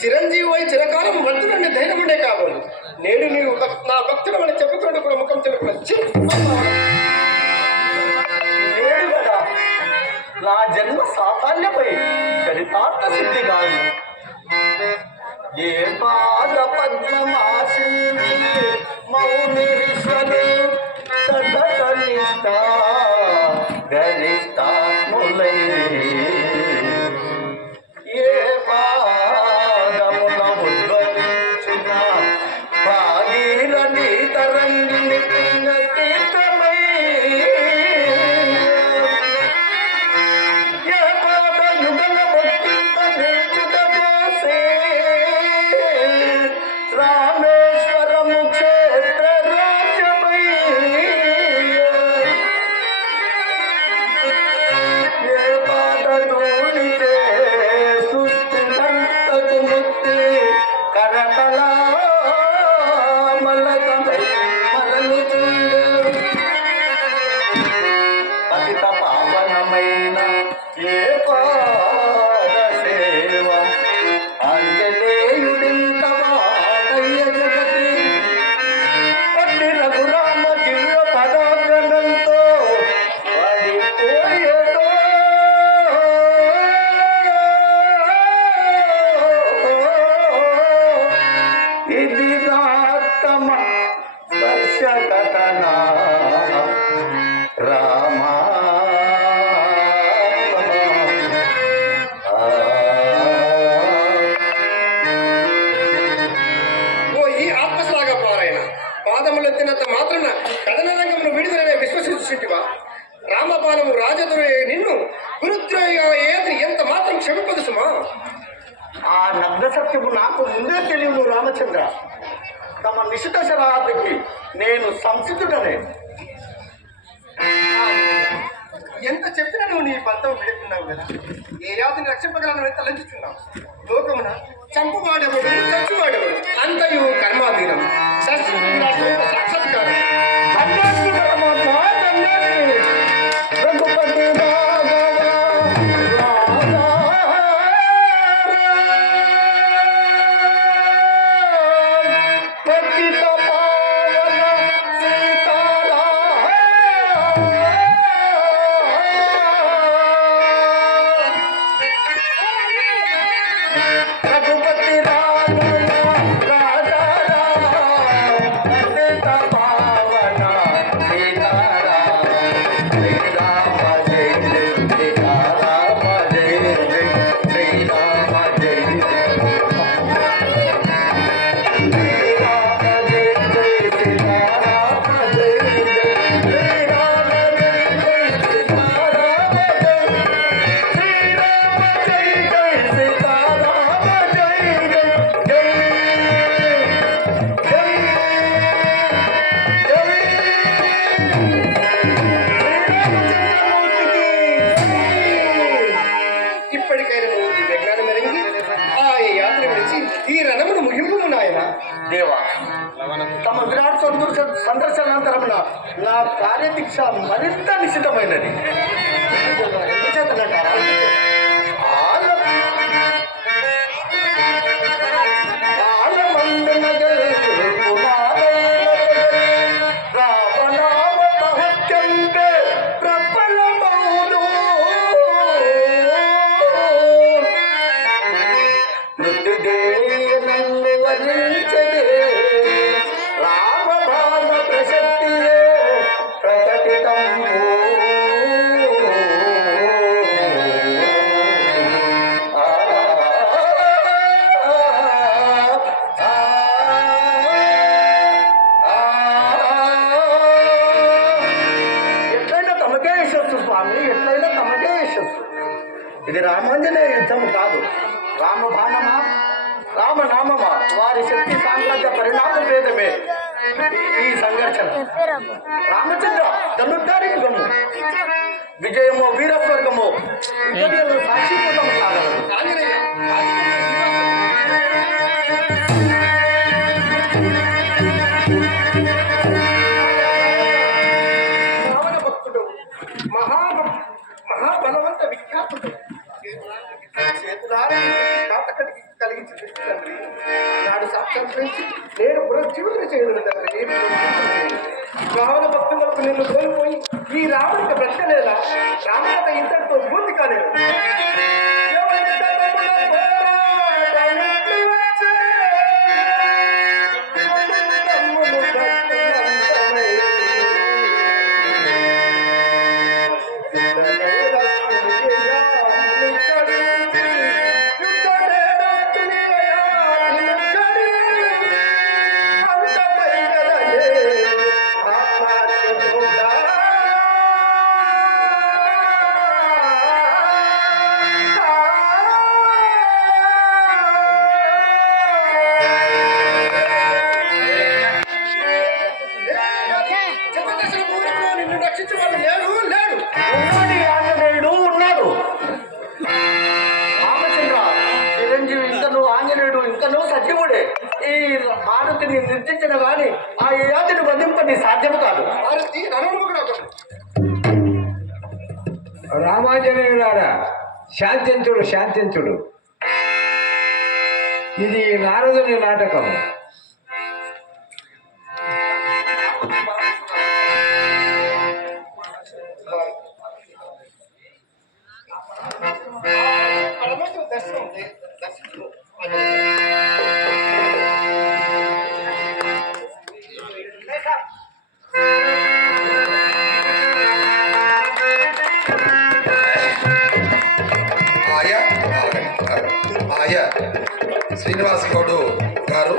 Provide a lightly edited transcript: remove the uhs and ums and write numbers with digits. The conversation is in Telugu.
చిరంజీవి చిరకాలం వర్తులండి ధైర్యముండే కావాలి. నేడు నీవు నా భక్తుల వల్ల చెప్పుకున్నట్టు కూడా ముఖం తెలుపుకొచ్చి కదా నా జన్మ సాఫల్యపై చరితార్థ సిద్ధి కాదు. ఏ పాద పద్మమాశించి మౌనిశ్వరు సదనిష్ట గరిష్టాత్ములై మాత్రం కథన రంగంలో విడుదలనే విశ్వసించుటివా? రామబాణము రాజదురయ్య నిన్ను గురుద్రోహిగా ఎంత మాత్రం క్షమిపదు సుమా. ఆ నగ్న సత్యము నాకు ముందే తెలియదు రామచంద్ర. తమ నిశిత శరాధికి నేను సంసిద్ధుడనే. ఎంత చెప్పినా నువ్వు నీ పంతం విడుతున్నావు కదా. ఏ యాతిని రక్షింపగలను తలంచుతున్నావు. లోకమున చంపువాడెవడు చచ్చువాడెవడు అంతయు కర్మాధీనం. సాక్షాత్కారం రఘుపతి దేవా, తమ విరాట్ సందర్శనాంతరమున నా కార్యదీక్ష మరింత నిశ్చితమైనది. ఎందుచేతనంటారా? రాక్షసు. ఇది రామాంజనేయ యుద్ధం కాదు, రామబాణమా రామనామమా వారి శక్తి సామ్రాజ్య పరిణామ భేదమే ఈ సంఘర్షణ. రామచంద్ర ధనుర్ధారికి గమ్ము, విజయమో వీరస్వర్గమో సాక్షిభూతం కాగలదు. రావణ భక్తుడు మహాబలవంత విఖ్యాతుడు చేతులారా కాతకడికి కలిగించి తండ్రి నాడు సాక్షాత్కరించి నేను పునర్జీవితం చేయను తండ్రి. రావణ భక్తులకు నిన్ను కోల్పోయి ఈ రాముడికి బ్రతకలేదా? రామకథ ఇంతటితో పూర్తి కాలేదు. సజీవుడే. ఈ భారతిని నిర్జించిన గాని ఆ యాతిని బంధింపని సాధ్యము కాదు. రామాంజనేయులారా, శాంతించుడు శాంతించుడు. ఇది నారదుని నాటకము. శ్రీనివాస్ గౌడు